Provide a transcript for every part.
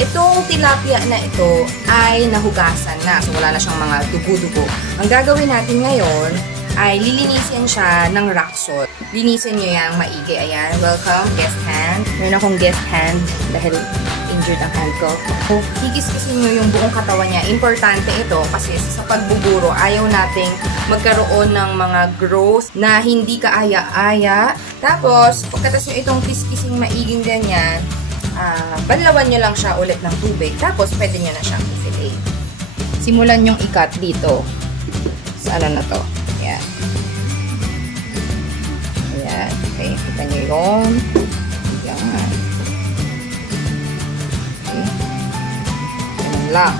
Itong tilapia na ito ay nahugasan na. So, wala na siyang mga dugo-dugo. Ang gagawin natin ngayon ay lilinisin siya ng rock salt. Linisin nyo yan maigi. Ayan, welcome, guest hand. Meron akong guest hand dahil injured ang hand ko. So, higis-gisin nyo yung buong katawan niya. Importante ito kasi sa pagbuburo, ayaw nating magkaroon ng mga growth na hindi kaaya-aya. Tapos, pagkatas nyo itong kiskising maiging ganyan, banlawan nyo lang siya ulit ng tubig. Tapos, pwede nyo na siyang i-fillet. Simulan nyong i-cut dito. Sa ano na to. Ayan. Ayan. Okay. Kita nyo yun. Ayan. Okay. Ayan lang.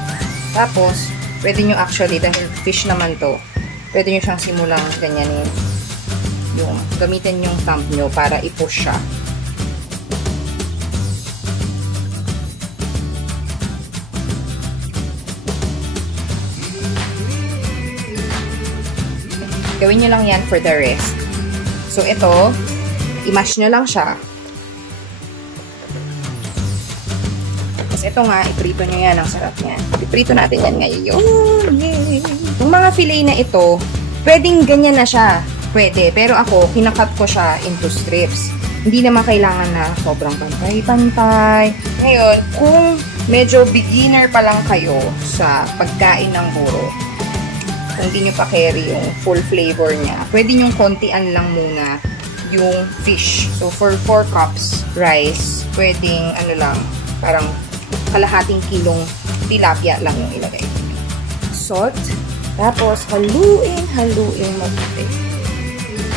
Tapos, pwede nyo actually, dahil fish naman to, pwede nyo siyang simulang ganyanin. Yung, gamitin yung thumb nyo para i-push siya. Gawin nyo lang yan for the rest. So, ito, i-mash nyo lang siya. Tapos, ito nga, iprito nyo yan. Ang sarap niyan. Iprito natin yan ngayon. Yay! Yung mga fillet na ito, pwedeng ganyan na siya. Pwede. Pero ako, kinakat ko siya into strips. Hindi naman kailangan na sobrang pantay-pantay. Ngayon, kung medyo beginner pa lang kayo sa pagkain ng buro, kung hindi nyo pa carry yung full flavor niya, pwede nyo kontian lang muna yung fish. So, for 4 cups rice, pwedeng ano lang, parang kalahating kilong tilapia lang yung ilagay. Salt. Tapos, haluin mabuti.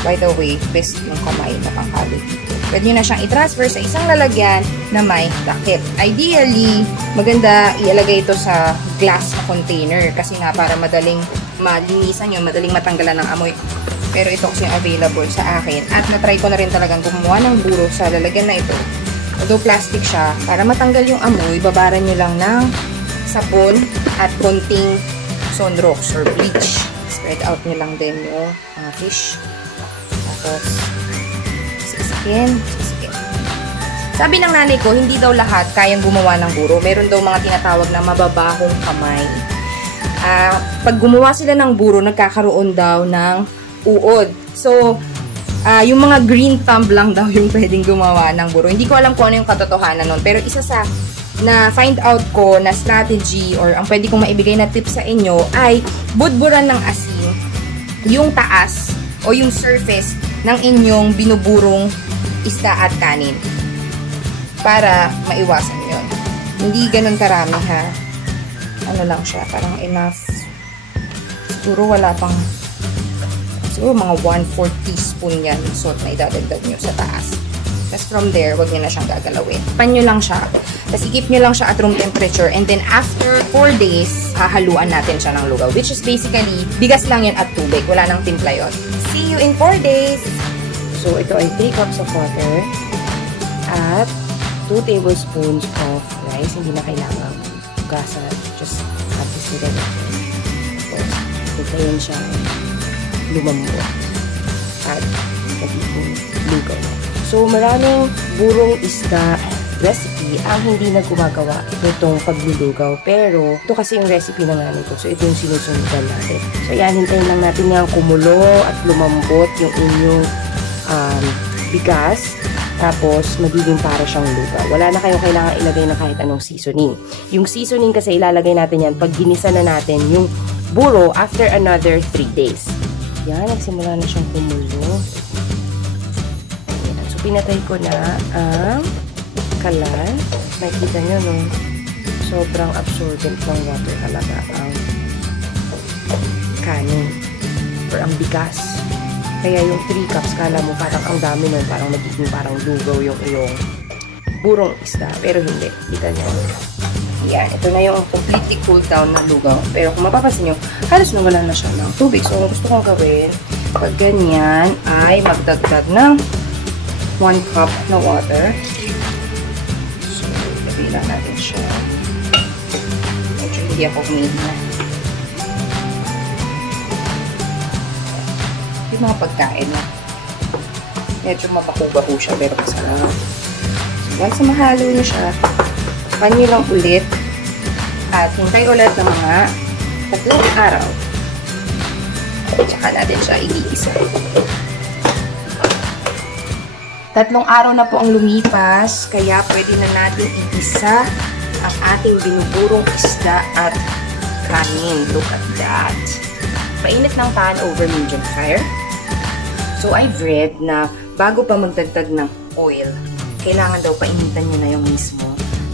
By the way, best yung kamay na panghalo dito. Pwede nyo na siyang i-transfer sa isang lalagyan na may takip. Ideally, maganda ialagay ito sa glass container kasi nga para madaling malinisan yun, madaling matanggalan ng amoy. Pero ito kasi available sa akin. At na-try ko na rin talagang gumawa ng buro sa lalagyan na ito. Although plastic siya, para matanggal yung amoy, babaran nyo lang ng sabon at konting sunrox or bleach. Spread out nyo lang din yung mga fish. Tapos, sisikin. Sabi ng nanay ko, hindi daw lahat kayang gumawa ng buro. Meron daw mga tinatawag na mababahong kamay. Pag gumawa sila ng buro, nagkakaroon daw ng uod. So, yung mga green thumb lang daw yung pwedeng gumawa ng buro. Hindi ko alam kung ano yung katotohanan nun. Pero isa sa na find out ko na strategy or ang pwede kong maibigay na tips sa inyo ay budburan ng asin yung taas o yung surface ng inyong binuburong isda at kanin. Para maiwasan yun. Hindi ganun karami ha. Ano lang siya, parang enough. Siguro wala pang, siguro mga 1/4 teaspoon yan salt na idadagdag nyo sa taas. Tapos from there, wag nyo na siyang gagalawin. Pan nyo lang siya. Tapos i-keep nyo lang siya at room temperature. And then after 4 days, hahaluan natin siya ng lugaw. Which is basically, bigas lang yun at tubig. Wala nang timpla yun. See you in 4 days! So ito ay 3 cups of water at 2 tablespoons of rice. Hindi na kailangan hugasan. Just add this together. Tapos, pagkain siya lumambot. At magiging lugaw. So, maraming burong isda recipe ang hindi na gumagawa nitong paglulugaw. Pero, ito kasi yung recipe ng nanay ko. So, ito yung sinusundan natin. So, yan, hintayin lang natin yung kumulo at lumambot yung inyong bigas. Tapos, magiging para siyang lugaw. Wala na kayong kailangan ilagay na kahit anong seasoning. Yung seasoning kasi ilalagay natin yan pag ginisa na natin yung buro after another 3 days. Yan, nagsimula na siyang kumulo. Yan. So, pinatay ko na ang kalan. Makikita nyo, no? Sobrang absorbent ng water talaga ang kanin or ang bigas. Kaya yung 3 cups, kala mo parang ang dami nun, parang magiging parang lugaw yung iyong burong isda. Pero hindi. Kita nyo. Yan. Ito na yung completely cooled down na lugaw. Pero kung mapapansin nyo, halos nawala na siya ng tubig. So, gusto kong gawin, pag ganyan, ay magdagdag ng 1 cup na water. So, lagay lang natin siya. Medyo hindi ako humili na. Yung mga pagkain na medyo mabaho-baho siya pero masarap. So, once mahalo nyo siya, Takpan nyo lang ulit. At hintay ulit ng mga 3 araw. Tsaka natin siya igiisa. 3 araw na po ang lumipas, kaya pwede na natin igisa ang ating binuburong isda at kanin. Look at that. Painit ng pan over medium fire. So, I've read na bago pa magdagdag ng oil, kailangan daw painitan nyo na yung mismo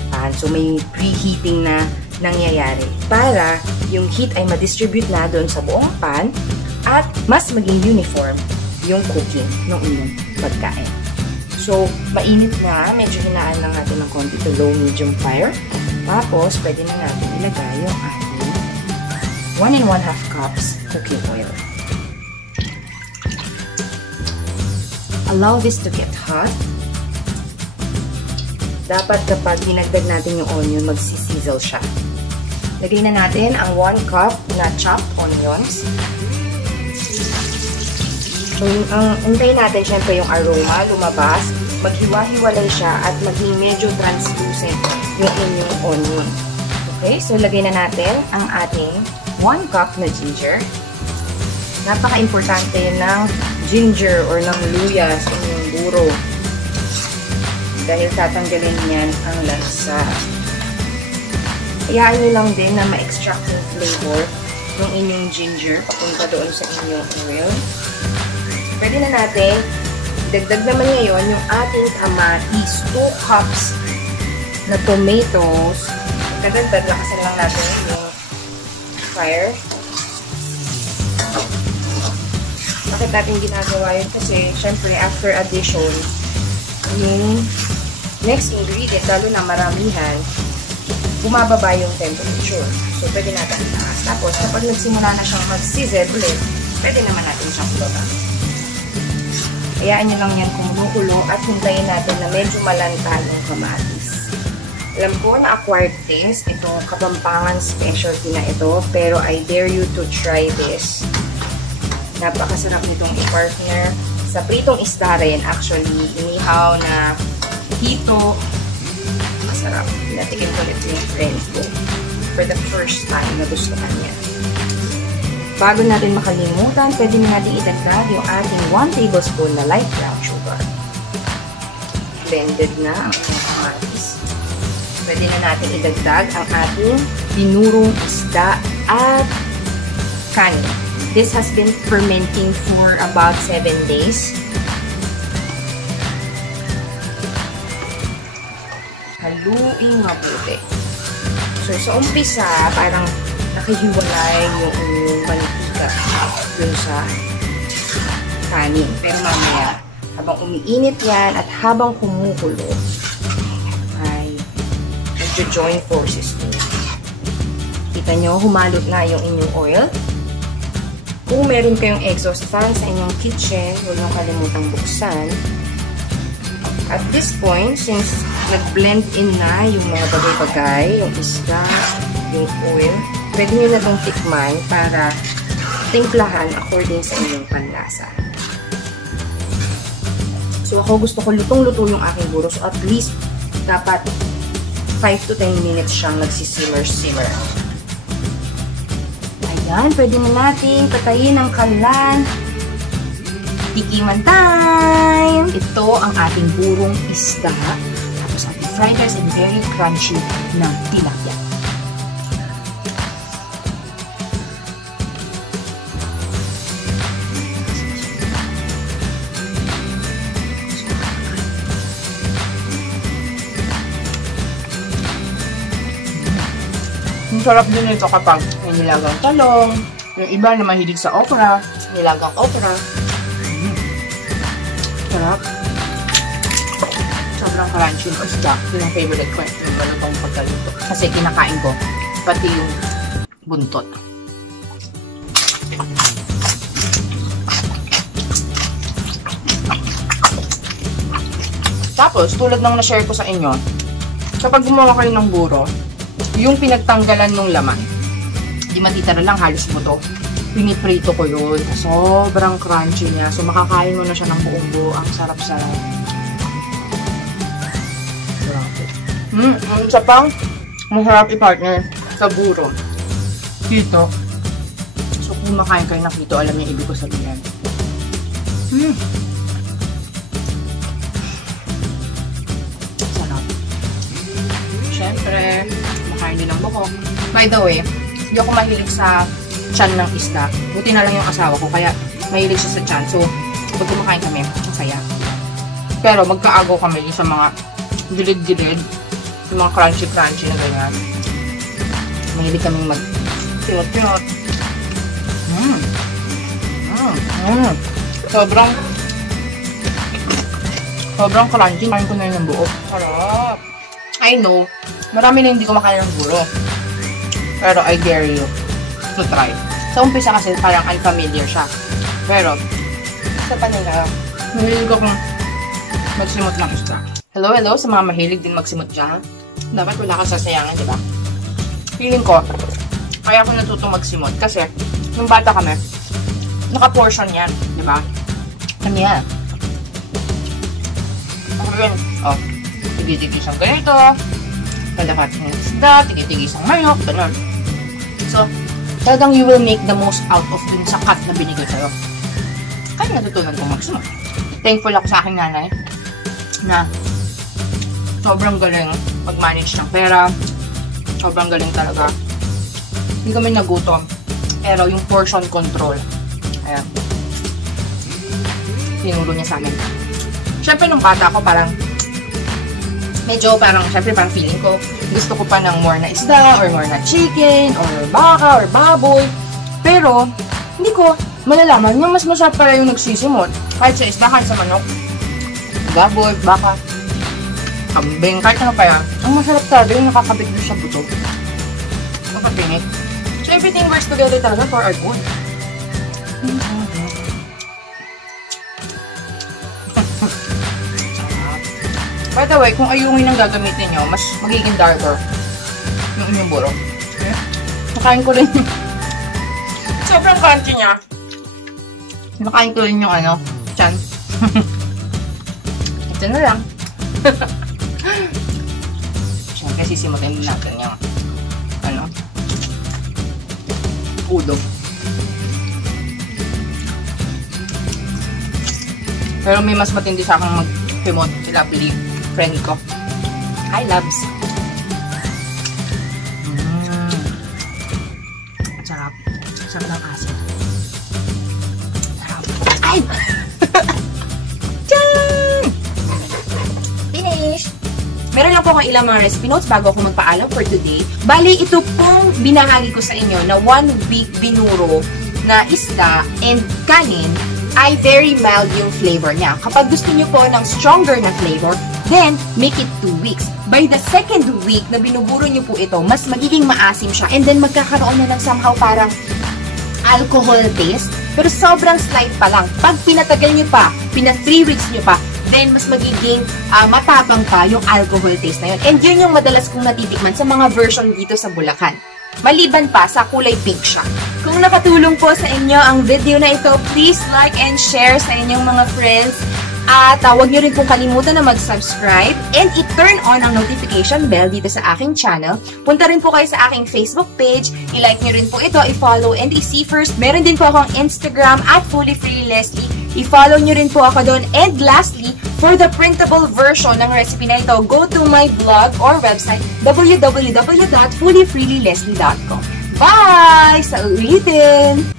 pan. So, may preheating na nangyayari para yung heat ay ma-distribute na doon sa buong pan at mas maging uniform yung cooking ng inyong pagkain. So, mainit na. Medyo hinaan lang natin ng konti to low-medium fire. Tapos, pwede na natin ilagay yung ating 1 1/2 cups cooking oil. Allow this to get hot. Dapat kapag dinagdag natin yung onion, magsisizzle siya. Lagay na natin ang 1 cup na chopped onions. So, hintayin natin syempre yung aroma lumabas, maghiwa-hiwalay siya at maging medyo translucent yung inyong onion. Okay, so lagay na natin ang ating 1 cup na ginger. Napaka-importante ng ginger or ng luya sa inyong buro. Dahil tatanggalin niyan ang lansa. Hayaan nyo lang din na ma-extract yung flavor ng inyong ginger papunta doon sa inyong oil. Pwede na natin dagdag naman ngayon yung ating kamatis. 2 cups na tomatoes. Kadagdag, lakasan lang natin yung fire. Bakit natin ginagawa yun? Kasi, syempre, after addition, yung next ingredient, lalo na maramihan, bumababa yung temperature. So, pwede natin itaas. Tapos, kapag nagsimula na siyang mag-sizzle ulit, pwede naman natin siyang flotan. Hayaan nyo lang yan kumukulo at hintayin natin na medyo malanta yung kamatis. Alam ko na acquired taste, itong Kapampangan specialty na ito, pero I dare you to try this. Napakasarap nitong i-partner sa pritong isda rin. Actually, inihaw na hito. Masarap. Natikin ko ulit yung friend ko for the first time na gusto niya. Bago natin makalimutan, pwede natin idagdag yung ating 1 tablespoon na light brown sugar. Blended na ang kamatis. Pwede na natin idagdag ang ating binurong isda at kanin. This has been fermenting for about 7 days. Haluin mabuti. So, sa umpisa, parang nakahiwalay yung mantika dun sa kanin. Pero mamaya, habang umiinit yan at habang kumukulo, ay nagjo-join forces nyo. Kita nyo, humalot na yung inyong oil. Kung meron kayong exhaust fan sa inyong kitchen, huwag nyo kalimutang buksan. At this point, since nag-blend in na yung mga bagay-bagay, yung isda, yung oil, pwede nyo na itong tikman para timplahan according sa inyong panlasa. So, ako gusto ko lutong-luto yung aking buro. So, at least, dapat 5 to 10 minutes siyang nagsisimmer-simmer. Ayan, pwede na natin patayin ang kalan. Tikiman time! Ito ang ating burong isda. Tapos ating fried rice and very crunchy ng tilapia. Ang sarap din ito kapag may nilagang talong. Yung iba na mahilig sa okra. Nilagang okra. Sarap. Sobrang crunchy yung isda. Yun ang favorite ko. Yung malutong pagkaluto. Kasi kinakain ko. Pati yung buntot. Tapos, tulad ng na-share ko sa inyo, kapag gumawa kayo ng buro, yung pinagtanggalan ng laman, di matitira lang, halos mo to. Piniprito ko yun. Sobrang crunchy niya. So, makakain mo na siya ng buong buo. Ang sarap-sarap. Isa pang masarap i-partner sa buro. Keto. So, kung makain kayo ng keto, alam niyo ibig ko sabihin. Sarap. Siyempre, makain din ng buko. By the way, hindi ako mahilig sa tiyan ng isda. Buti na lang yung asawa ko, kaya mahilig siya sa tiyan. So, pag kumakain kami, masaya. Pero magkaagaw kami sa mga gilid-gilid, yung mga crunchy-crunchy na ganyan. Mahilig kaming mag-pirot-pirot. Sobrang crunchy. Kain ko na yun ng buo. Sarap. I know, marami na hindi kumakain ng buro. Pero I dare you to try. Sa umpisa kasi parang unfamiliar siya. Pero, sa panila, mahilig akong magsimot ng isda. Hello sa mga mahilig din magsimot dyan. Dapat wala kang sasayangan, di ba? Feeling ko, kaya ako natutong magsimot. Kasi, nung bata kami, naka-portion yan, di ba? Ano yan? Ako yun, tigis-tigis ang ganito, kalahati ng isda, tigis-tigis ang manok, ganun. So, talagang you will make the most out of dun sa cut na binigay sa'yo. Kaya natutunan kong magsimot. Thankful ako sa aking nanay na sobrang galing mag-manage ng pera. Sobrang galing talaga. Hindi kami nagutom. Pero yung portion control, ayan, tinuro niya sa amin. Siyempre, nung bata ko, parang siyempre, parang feeling ko, gusto ko pa ng more na isda, or more na chicken, or baka, or baboy. Pero, hindi ko malalaman na mas masarap pala yung nagsisimot. Kahit sa isda, kahit sa manok, baboy, baka, kambing, kahit ano pa yan. Ang masarap talaga yung nakakabit doon sa buto. Makapinik. So, everything works together talaga for our good. By the way, kung ayungin ang gagamitin nyo, mas magiging darker yung inyong buro. Okay? Nakain ko rin sobrang crunchy niya. Nakain ko rin yung tiyan. Ito na lang. Siyempre, sisimutin din natin yung udo. Pero may mas matindi sa akin mag-pimot. Sila, believe. Friend ko. Hi, loves. Sarap. Sarap ng asin. Sarap. Ay! Tiyaan! Finish! Meron lang po akong ilang mga recipe notes bago ako magpaalam for today. Bali, ito pong binahagi ko sa inyo na 1 week binuro na isda and kanin ay very mild yung flavor niya. Kapag gusto niyo po ng stronger na flavor, then make it 2 weeks. By the second week na binuburo niyo po ito, mas magiging maasim siya and then magkakaroon na ng somehow parang alcohol taste. Pero sobrang slight pa lang. Pag pinatagal niyo pa, 3 weeks niyo pa, then mas magiging matapang pa yung alcohol taste na yun. And yun yung madalas kong natitikman sa mga version dito sa Bulacan. Maliban pa sa kulay pink siya. Kung nakatulong po sa inyo ang video na ito, please like and share sa inyong mga friends. At huwag nyo rin pong kalimutan na mag-subscribe and i-turn on ang notification bell dito sa aking channel. Punta rin po kayo sa aking Facebook page. I-like nyo rin po ito, i-follow and i-see first. Meron din po akong Instagram at FullyFreeLeslie. I-follow nyo rin po ako doon. And lastly, for the printable version ng recipe na ito, go to my blog or website www.fullyfreelyleslie.com. Bye! Sa ulitin!